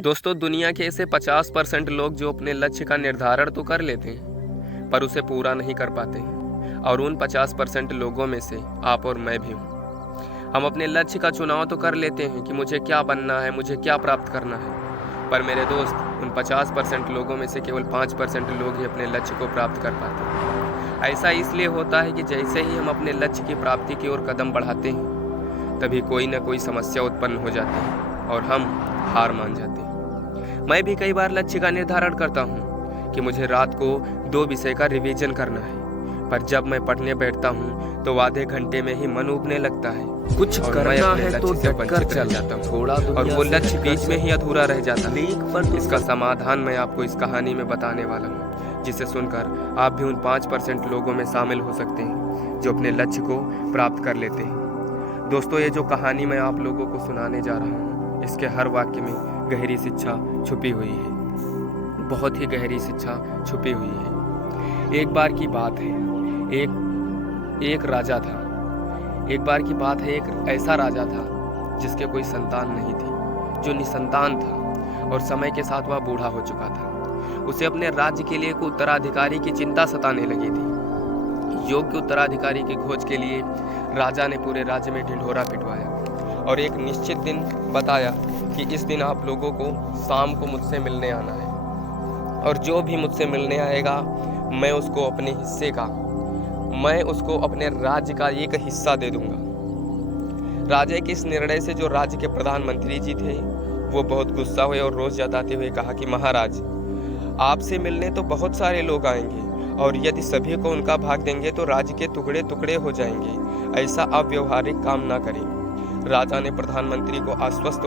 दोस्तों, दुनिया के ऐसे 50% लोग जो अपने लक्ष्य का निर्धारण तो कर लेते हैं पर उसे पूरा नहीं कर पाते हैं, और उन 50% लोगों में से आप और मैं भी हूँ। हम अपने लक्ष्य का चुनाव तो कर लेते हैं कि मुझे क्या बनना है, मुझे क्या प्राप्त करना है, पर मेरे दोस्त, उन 50% लोगों में से केवल 5% लोग ही अपने लक्ष्य को प्राप्त कर पाते हैं। ऐसा इसलिए होता है कि जैसे ही हम अपने लक्ष्य की प्राप्ति की ओर कदम बढ़ाते हैं, तभी कोई न कोई समस्या उत्पन्न हो जाती है और हम हार मान जाते हैं। मैं भी कई बार लक्ष्य का निर्धारण करता हूँ कि मुझे रात को 2 विषय का रिवीजन करना है, पर जब मैं पढ़ने बैठता हूँ तो आधे घंटे में ही मन उबने लगता है। कुछ करना है तो डटकर चल जाता हूँ थोड़ा और वो लक्ष्य बीच में ही अधूरा रह जाता है। पर इसका समाधान मैं आपको इस कहानी में बताने वाला हूँ, जिसे सुनकर आप भी उन 5% लोगों में शामिल हो सकते हैं जो अपने लक्ष्य को प्राप्त कर लेते हैं। दोस्तों, ये जो कहानी मैं आप लोगों को सुनाने जा रहा हूँ, इसके हर वाक्य में गहरी शिक्षा छुपी हुई है, बहुत ही गहरी शिक्षा छुपी हुई है। एक बार की बात है, एक राजा था। एक बार की बात है, एक ऐसा राजा था जिसके कोई संतान नहीं थी, जो निसंतान था और समय के साथ वह बूढ़ा हो चुका था। उसे अपने राज्य के लिए एक उत्तराधिकारी की चिंता सताने लगी थी। योग्य उत्तराधिकारी की खोज के लिए राजा ने पूरे राज्य में ढिंढोरा पिटवाया और एक निश्चित दिन बताया कि इस दिन आप लोगों को शाम को मुझसे मिलने आना है, और जो भी मुझसे मिलने आएगा मैं उसको अपने हिस्से का, मैं उसको अपने राज्य का एक हिस्सा दे दूंगा। राजा के इस निर्णय से जो राज्य के प्रधानमंत्री जी थे वो बहुत गुस्सा हुए और रोष जताते हुए कहा कि महाराज, आपसे मिलने तो बहुत सारे लोग आएंगे और यदि सभी को उनका भाग देंगे तो राज्य के टुकड़े टुकड़े हो जाएंगे। ऐसा अव्यवहारिक काम ना करें। राजा ने प्रधानमंत्री को आश्वस्त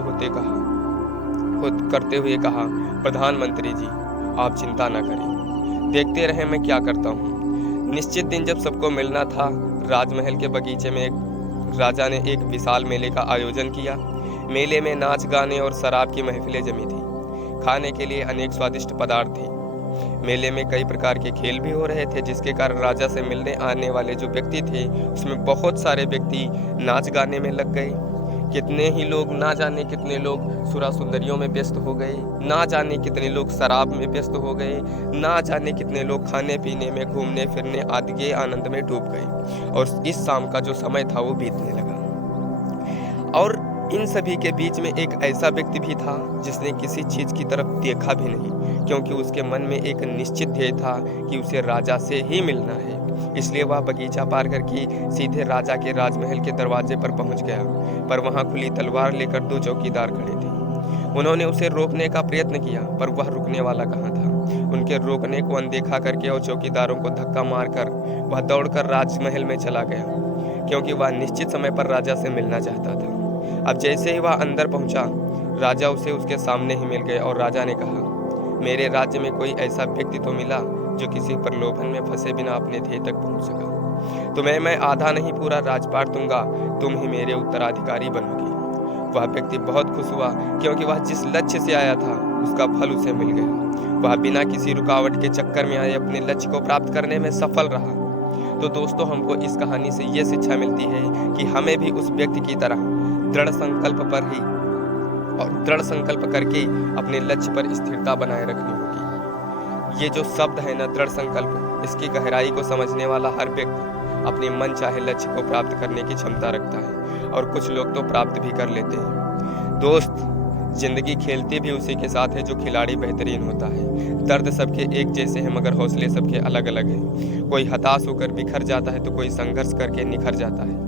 करते हुए कहा, प्रधानमंत्री जी, आप चिंता ना करें, देखते रहें मैं क्या करता हूँ। निश्चित दिन जब सबको मिलना था, राजमहल के बगीचे में राजा ने एक विशाल मेले का आयोजन किया। मेले में नाच गाने और शराब की महफिलें जमी थी। खाने के लिए अनेक स्वादिष्ट पदार्थ थे। मेले में कई प्रकार के खेल भी हो रहे थे, जिसके कारण राजा से मिलने आने वाले जो व्यक्ति थे उसमें बहुत सारे व्यक्ति नाच गाने में लग गए। कितने ही लोग, ना जाने कितने लोग सुरा सुंदरियों में व्यस्त हो गए, ना जाने कितने लोग शराब में व्यस्त हो गए, ना जाने कितने लोग खाने पीने में, घूमने फिरने आदि के आनंद में डूब गए। और इस शाम का जो समय था वो बीतने लगा, और इन सभी के बीच में एक ऐसा व्यक्ति भी था जिसने किसी चीज की तरफ देखा भी नहीं, क्योंकि उसके मन में एक निश्चित ध्येय था कि उसे राजा से ही मिलना है। इसलिए वह बगीचा पार करके सीधे राजा के राजमहल के दरवाजे पर पहुंच गया, पर वहां खुली तलवार लेकर 2 चौकीदार खड़े थे। उन्होंने उसे रोकने का प्रयत्न किया, पर वह रुकने वाला कहाँ था। उनके रोकने को अनदेखा करके और चौकीदारों को धक्का मारकर वह दौड़कर राजमहल में चला गया, क्योंकि वह निश्चित समय पर राजा से मिलना चाहता था। अब जैसे ही वह अंदर पहुंचा, राजा उसे उसके सामने ही मिल गए और राजा ने कहा, मेरे राज्य में कोई ऐसा व्यक्ति तो मिला जो किसी प्रलोभन में फंसे बिना अपने ध्येय तक पहुंच सका। तुम्हें मैं आधा नहीं पूरा राजपाट दूंगा, तुम ही मेरे उत्तराधिकारी बनोगे। वह व्यक्ति बहुत खुश हुआ, क्योंकि वह जिस लक्ष्य से आया था उसका फल उसे मिल गया। वह बिना किसी रुकावट के चक्कर में आए अपने लक्ष्य को प्राप्त करने में सफल रहा। तो दोस्तों, हमको इस कहानी से ये शिक्षा मिलती है कि हमें भी उस व्यक्ति की तरह दृढ़ संकल्प करके अपने लक्ष्य पर स्थिरता बनाए रखनी होगी। ये जो शब्द है ना, दृढ़ संकल्प, इसकी गहराई को समझने वाला हर व्यक्ति अपने मन चाहे लक्ष्य को प्राप्त करने की क्षमता रखता है, और कुछ लोग तो प्राप्त भी कर लेते हैं। दोस्त, जिंदगी खेलती भी उसी के साथ है जो खिलाड़ी बेहतरीन होता है। दर्द सबके एक जैसे हैं, मगर हौसले सबके अलग अलग हैं। कोई हताश होकर बिखर जाता है तो कोई संघर्ष करके निखर जाता है।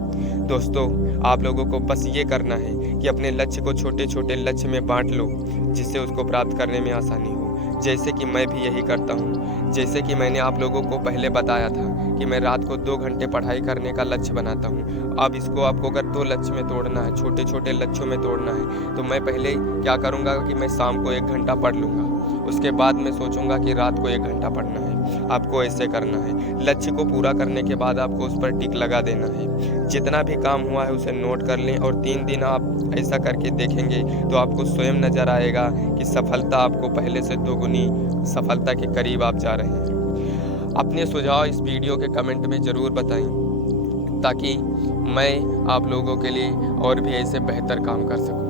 दोस्तों, आप लोगों को बस ये करना है कि अपने लक्ष्य को छोटे छोटे लक्ष्य में बांट लो, जिससे उसको प्राप्त करने में आसानी हो। जैसे कि मैं भी यही करता हूँ। जैसे कि मैंने आप लोगों को पहले बताया था कि मैं रात को 2 घंटे पढ़ाई करने का लक्ष्य बनाता हूँ। अब इसको आपको अगर 2 लक्ष्य में तोड़ना है, छोटे छोटे लक्ष्यों में तोड़ना है, तो मैं पहले क्या करूँगा कि मैं शाम को 1 घंटा पढ़ लूँगा। उसके बाद मैं सोचूंगा कि रात को 1 घंटा पढ़ना है। आपको ऐसे करना है। लक्ष्य को पूरा करने के बाद आपको उस पर टिक लगा देना है। जितना भी काम हुआ है उसे नोट कर लें, और 3 दिन आप ऐसा करके देखेंगे तो आपको स्वयं नजर आएगा कि सफलता आपको पहले से 2 गुनी सफलता के करीब आप जा रहे हैं। अपने सुझाव इस वीडियो के कमेंट में ज़रूर बताएं, ताकि मैं आप लोगों के लिए और भी ऐसे बेहतर काम कर सकूं।